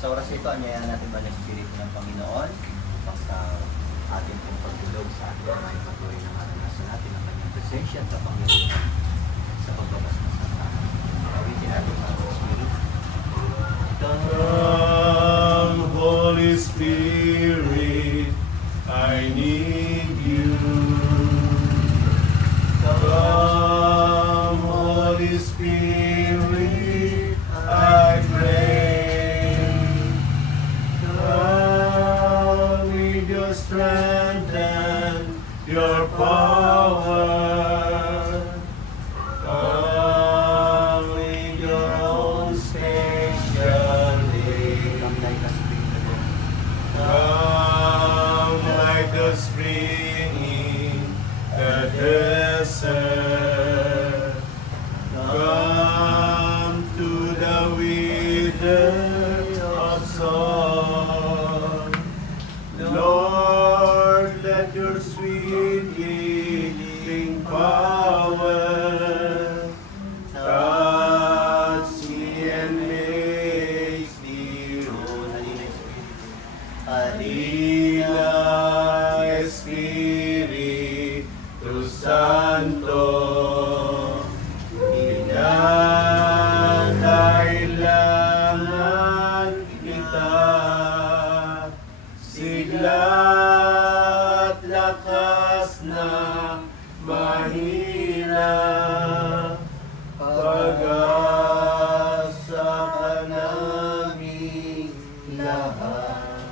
Sa oras ito, anyayahan natin ba ng Espiritu ng Panginoon sa ating pong pagdulog sa ating mga patuloy na maranasan natin ang kanyang presensya at kapangyarihan sa pagbabas ng santahan. Awitin natin mga Espiritu. Come, Holy Spirit, I need you. Come, Holy Spirit, I pray. Come with your strength and your power. Come with your own special way. Come like the spring in the desert. Come to the wither of song. Lord, let your sweet healing power touch me and make me whole. Halina, Espiritu Santo, kinakailangan kita. Sigla't lakas na mahina, pag-asa ka naming lahat.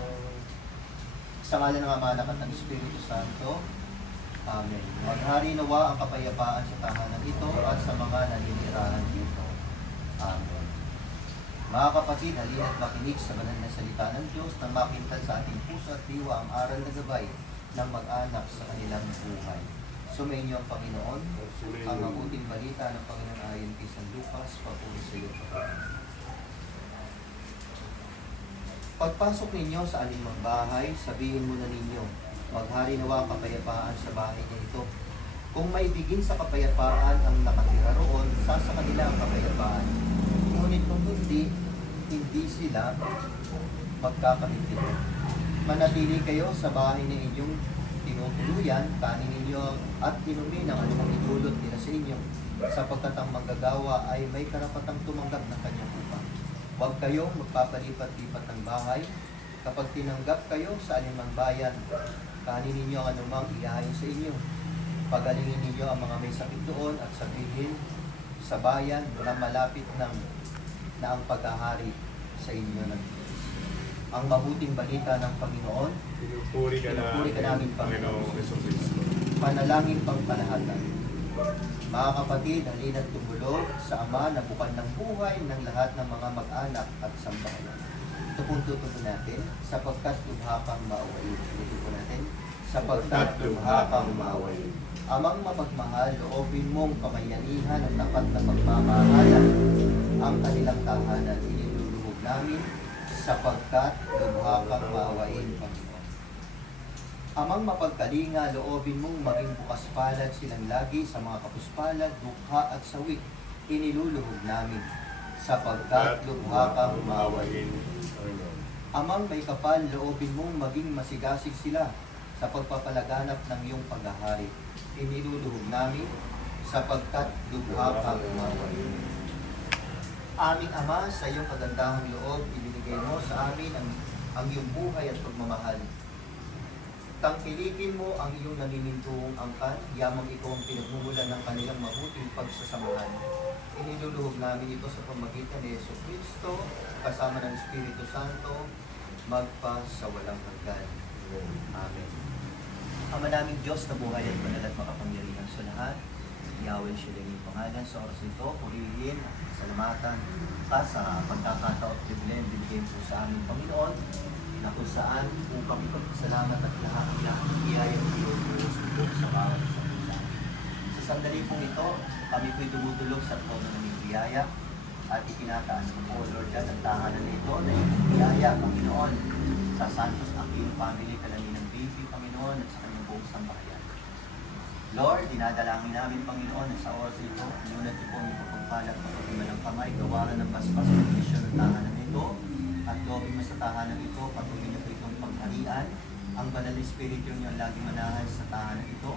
Sa ngalan ng Ama, Anak at ng Espiritu Santo. Amen. Maghari nawa ang kapayapaan sa tahanan ito at sa mga naninirahan dito. Amen. Mga kapatid, halina't makinig sa banal na salita ng Diyos na mapintal sa ating puso at diwa ang aral na gabay ng mag-anak sa kanilang buhay. Sumainyo ang Panginoon, ang mabuting balita ng Panginoon ayon kay San Lucas, papuri sa iyo, Panginoon. Pagpasok ninyo sa anumang bahay, sabihin muna ninyo, maghari nawa ang kapayapaan sa bahay niya ito. Kung maibigin sa kapayapaan ang nakatira roon, sa kanila ang kapayapaan. Ngunit kung hindi sila magkakaintindihan. Manatili kayo sa bahay na inyong tinutuluyan, kanin ninyo at inumin ang anumang idulot nila sa inyo, sapagkat ang manggagawa ay may karapatang tumanggap ng kanyang upang. Huwag kayong magpapalipat-lipat ng bahay. Kapag tinanggap kayo sa anumang bayan, kanin ninyo ang anumang ihahain sa inyo. Pagalingin ninyo ang mga may sakit doon at sabihin sa bayan na malapit na ang paghahari sa inyo ng Diyos. Ang mabuting balita ng Panginoon, Pinupuri ka namin, Panginoong Jesucristo. panalangin pang kalahatan. Mga kapatid, halina't tumulog sa Ama na bukal ng buhay ng lahat ng mga mag-anak at sambahayan. Ito pong tutupo natin, sapagkat lubha kang maawain. Ito po natin, sapagkat lubha kang maawain. Amang mapagmahal, loobin mong kamayanihan at tapat na pagmamahalan ang kanilang tahanan. Iniluluhog namin, sapagkat lubha kang maawain, Panginoon. Amang mapagkalinga, loobin mong maging bukas palad silang lagi sa mga kapuspalad, dukha at sawik. Iniluluhog namin, sapagkat lubha kang maawain. Amang may kapal, loobin mong maging masigasig sila sa pagpapalaganap ng iyong paghahari. Iniluluhog namin, sapagkat lubha kang maawain. Aming Ama, sa iyong kagandahang loob, ibinigay mo sa amin ang iyong buhay at pagmamahal. Tangkilikin mo ang iyong naninintuong angkan, yamang ikaw ang pinagmumulan ng kanilang mabuting pagsasamahan. Iniluluhog namin ito sa pamagitan ni Jesucristo, kasama ng Espiritu Santo, magpa sa walang hanggan. Amen. Ama naming Diyos na buhay at banal at makapangyarihan sa lahat, Yahweh siya din yung pangalan sa oras ito, purihin at salamatan ka sa pagkakataon at pribilehyo binigay po sa aming Panginoon, na kung saan upang ipagpasalamat at lahat ng biyayang Diyos sa bawat isa po sa amin. Sa sandali pong ito, kami po'y dumudulog sa trono ng iyong biyaya at itinataas ko po, Lord God, ang tahanan na ito na iyong biyaya, Panginoon, sa Santos Aquino Family, Kalamin ng Baby, Panginoon, at sa kanyang buong sambahayan. Lord, dinadalangin namin, Panginoon, na sa oras ito, ngunit ito po ang ipapagpalat kapag ng kamay, gawaran ng basbas ng misyon ng tahanan nito, at lobing mas tahanan ito, patuloy niyo po itong pagharian. Ang Banal na Espiritu niyo ang lagi manahan sa tahanan ito.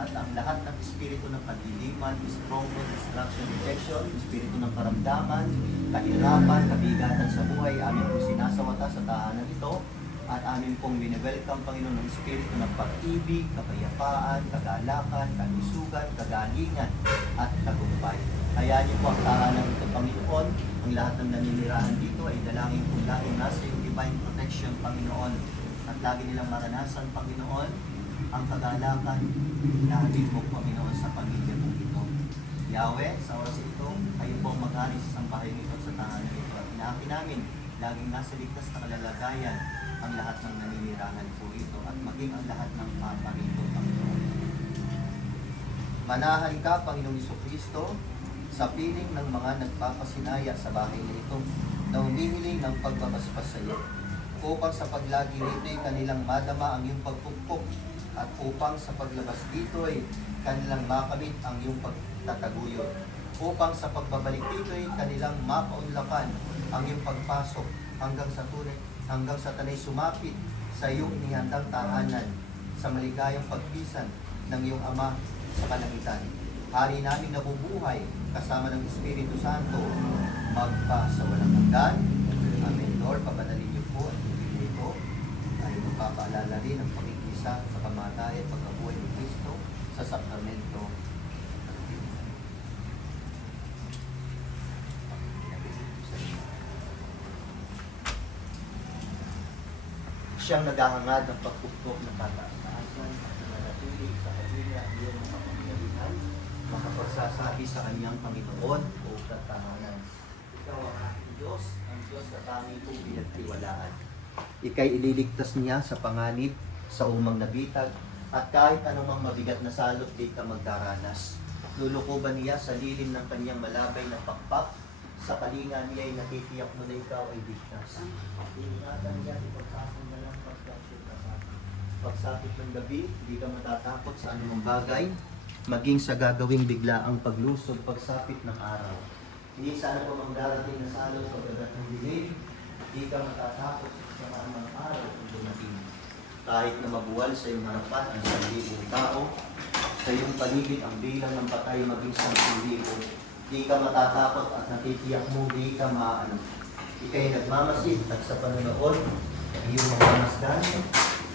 At ang lahat ng espiritu ng pagliliman, stronghold, destruction, rejection, espiritu ng karamdaman, kahirapan, kabigatan sa buhay, amin pong sinasawata sa tahanan ito. At amin pong binewelcome, Panginoon, ng espiritu ng pag-ibig, kapayapaan, kagalakan, kalusugan, kagalingan, at tagumpay. Hayaan niyo po ang tahanan ito, Panginoon. Ang lahat ng naninirahan dito ay dalangin po lagi nasa yung divine protection, Panginoon. At lagi nilang maranasan, Panginoon, ang kagalakan na hatid mo, Panginoon, sa pamilya mo ito. Yahweh, sa oras ito, kayo po mag-ari sa sambahay nito sa tahanan ito. At inaakin namin, laging nasa ligtas na kalalagayan ang lahat ng naninirahan po ito at maging ang lahat ng papa rito, Panginoon. Manahan ka, Panginoong Jesucristo, sa piling ng mga nagpapasinaya sa bahay na ito na humihiling ng pagbabasbas sa iyo, upang sa paglagi nito ay kanilang madama ang iyong pagpukpok at upang sa paglabas dito ay kanilang makamit ang iyong pagtataguyod, upang sa pagbabalik dito ay kanilang mapaunlakan ang iyong pagpasok hanggang sa tanay sumapit sa iyong inihandang tahanan sa maligayang pagpisan ng iyong Ama sa kalangitan. Hari namin nabubuhay kasama ng Espiritu Santo magpa sa walang hanggan. Amen. Lord, pabanalin niyo po at tubig ito ay magpapaalala rin ang pakikisa sa kamatayan at pagkabuhay ni Kristo sa sakramento. Siyang naghahangad ng pagpupok ng tataas-taasan at nanatulig sa kanya iyong makapangyarihan, makapagsasabi sa kanyang Panginoon o katahanan. Ikaw ang aking Diyos, ang Diyos na tanging kong pinagtiwalaan. Ika'y ililigtas niya sa panganib, sa umang nabitag, at kahit anumang mabigat na salot di ka magdaranas. Lulukuban niya sa lilim ng kanyang malabay na pakpak, sa kalinga niya ay nakitiyak mo na ikaw ay ligtas. Iingatan niya at ipagsasandalang pagsapit ng gabi, di ka matatakot sa anumang bagay, maging sa gagawing bigla ang paglusog pagsapit ng araw. Hindi sana pa mang darating na salot pagdagat ng dilim, di ka matatakot sa anumang araw kung dumating. Kahit na mabuwal sa iyong harapan ang 1,000 tao, sa iyong paligid ang bilang ng patay maging 10,000, di ka matatakot at natitiyak mo, di ka maano. Ika'y nagmamasid at sa panonood, iyong mamamasdan,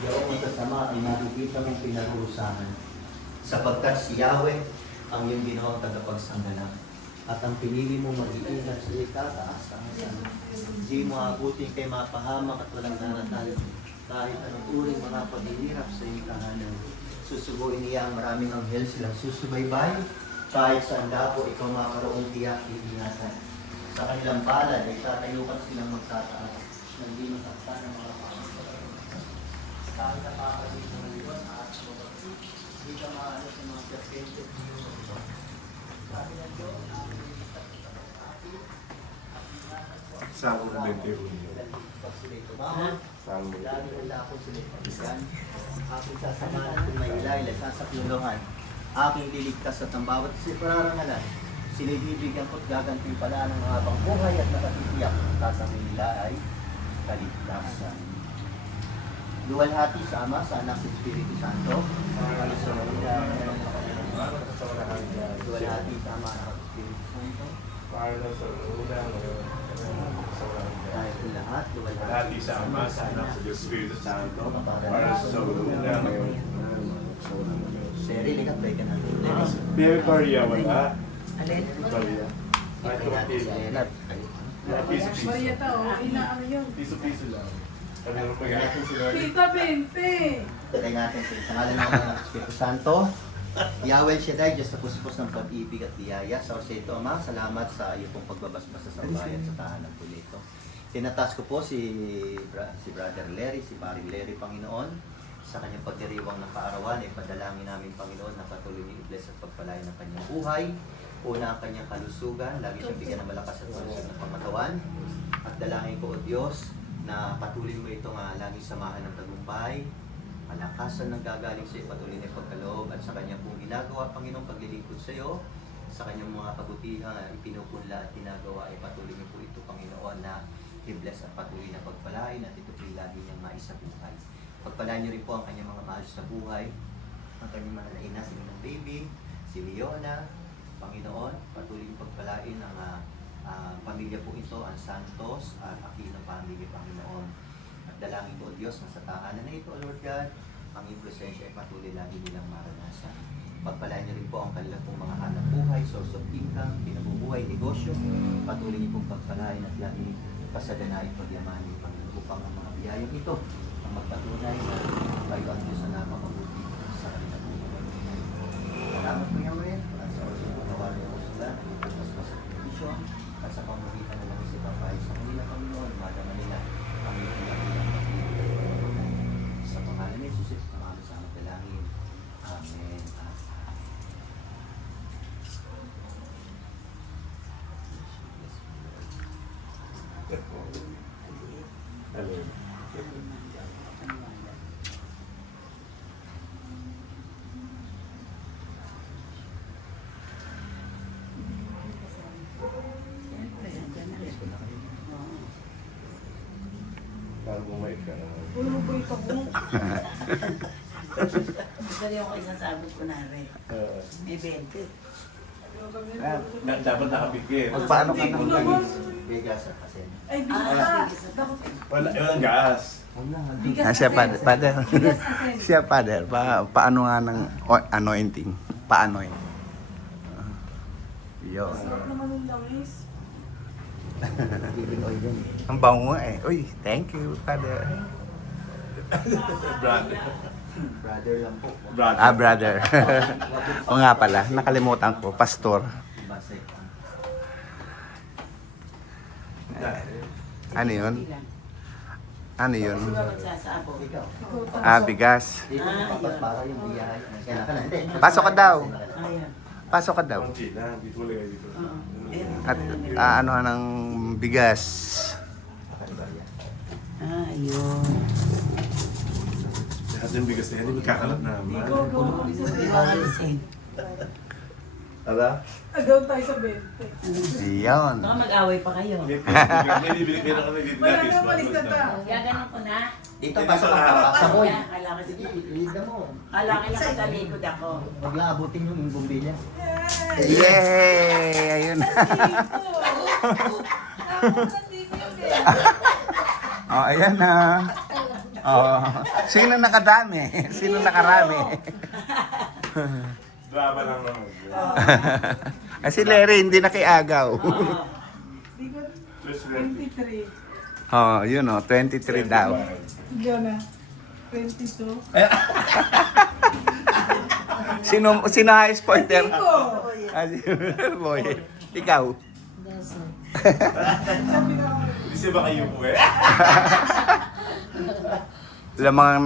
iyong masasama ay nakikita mong pinarurusahan. Sapagkat si Yahweh ang iyong ginawang tagapagsanggalang. At ang pinili mo mag-iingat sa ikataas ang sana. Di mo abutin kay mapahamak at walang daratal. Kahit anong uring mga paghihirap sa iyong tahanan. Susuguin niya ang maraming anghel silang susubaybay. Kahit saan dapo ikaw makaroong tiyak iingatan. Sa kanilang palad ay tatayukan silang magtataas. Hindi masaktan ang mga pangalaman. Kahit napakasin sa maliwan at hindi ka maano sa mga serpente. Sabi ng Diyos, Salmo 21. pag sila'y tumahon, Salmo lagi nila ako sila'y pagsigan. Aking sasamahan kung may ilaylay, sasaklulungan. Aking liligtas at ang bawat pararangalan. Sila'y bibigyan ko't gagantimpalaan ng mga habang buhay at nakatitiyak. Sasabihin nila ay kaligtasan. Luwalhati sa Ama, sa Anak, sa Espiritu Santo. Luwalhati sa Ama, Anak, at Espiritu Santo. Para sa una, Tayo po lahat, Hati sa Ama, sa Anak, sa Diyos Espiritu Santo, para sa una ngayon. Seri, likat ba ka natin? Baby Maria, wala. Alin? Maria. Kahit kapatid. Piso-piso. Marieta, inaano yun? Piso-piso lang. Kami naman Kaya natin si Lord. Tita Bente! Kaya natin sa ngalan ng Anak, Espiritu Santo. Yahweh Shaddai, Diyos na pusipos ng pag-ibig at biyaya. Sa oras ito, Ama, salamat sa iyo pong pagbabasbas sa sambayan sa tahanan po nito. Tinatas ko po si Brother Larry, si Paring Larry, Panginoon. Sa kanyang pagdiriwang ng kaarawan, ay padalangin namin, Panginoon, na patuloy niyo i-bless at pagpalain ng kanyang buhay. Una ang kanyang kalusugan, lagi siyang bigyan ng malakas at malusog na pangatawan. At dalangin ko, O Diyos, na patuloy mo itong laging samahan ng tagumpay, malakasan ng gagaling sa iyo, patuloy na pagkaloob at sa kanyang pong ginagawa, Panginoon, paglilingkod sa iyo, sa kanyang mga kabutihan, ipinupunla at ginagawa, ay patuloy niyo po ito, Panginoon, na i-bless at patuloy na pagpalain at ito po'y lagi niyang maisabuhay. Pagpalain niyo rin po ang kanyang mga mahal sa buhay, ang kanyang mga naina, si Ninang Baby, si Leona, Panginoon, patuloy niyong pagpalain ang pamilya po ito, ang Santos at Aquino family, Panginoon. At dalangin po, Diyos, na sa tahanan na ito, Lord God, ang iyong presensya ay patuloy lagi nilang maranasan. Pagpalain niyo rin po ang kanilang pong mga hanap buhay, source of income, pinabubuhay, negosyo. Patuloy niyo pong pagpalain at lagi pasadanayin, pagyamanin, Panginoon, upang ang mga biyayang ito ang magpatunay na kayo ang Diyos na napakabuti sa kanilang buhay. Salamat po niyo rin at sa oras ng katawan niyo po sila, mas sa television at sa pamagitan na lang si Papay sa kanila, Panginoon, madama nila ang iyong kanilang pagpapalagay. Sa pangalan ni Jesus, ang aming sa dalangin. Amen. Para bumait ka naman. Ulo mo po ito mo. Gusto yung isasabi ko na rin. May 20. Dapat nakapikit. Magpaano ka Hindi ko ng naman. bigas kasi? Ay, Ah, bigas. Dapat Walang gas. Wala. bigas Siya, kasi. Father. Bigas kasi. Siya, Father. Paano nga ng anointing? Paanoin? Yun. Masarap naman yung langis. Living oil yun. Ang bango eh. Uy, thank you, Father. Brother. Brother lang po. Brother. Ah, brother. O nga pala, nakalimutan ko. Pastor. Basay ka. Ano yun? Ano yun? Sino magsasabog? Ikaw. Ikaw tanso. Ah, bigas. Dito Ah, mo kapag yun. para yung biyahe. Kaya ka na. Hindi. Pasok ka daw. Ayan. Pasok ka daw. Konti lang. Dito mo lagay dito. Oo. Ayan. At ano ng bigas. Ah, ayun. Lahat ng bigas na yan, hindi magkakalat naman. Ikaw, gawa kami sa Di ba alisin? Ala? Agaw tayo sa 20. Yun. Baka mag-away pa kayo. May bibili ka na kami dito Wala na nang walis na ta. Gaganon ko na. Dito pasok ka papasa mo. Kaya, kailangan Sige, sige. ilida mo. Kailangan lang katalikod ako. Huwag lang abutin yung bumbilya. Yay! Yay! Ayun. Oh, ayan na. Oh, sino nakadami? Sino nakarami? Drama lang naman. Kasi Larry hindi nakiagaw. Oo. Di ko, Just 23. Oh, yun oh, 23 daw. Diyan na. 22. Sino high sporter? Iko! Ah, boy. Ikaw. Sabi na ako. Hindi siya ba kayo po eh? Lamang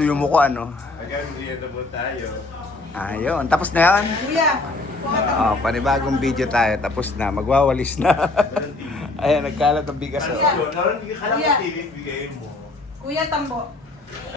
yumuko ano. Hanggang hindi na po tayo. Ayun, tapos na yun. Kuya, kuha tayo. Oh, panibagong video tayo. Tapos na, magwawalis na. Ayan, nagkalat ang bigas. Oh. Ano, hindi ka lang Kuya. matilig, bigay mo. Kuya, tambo.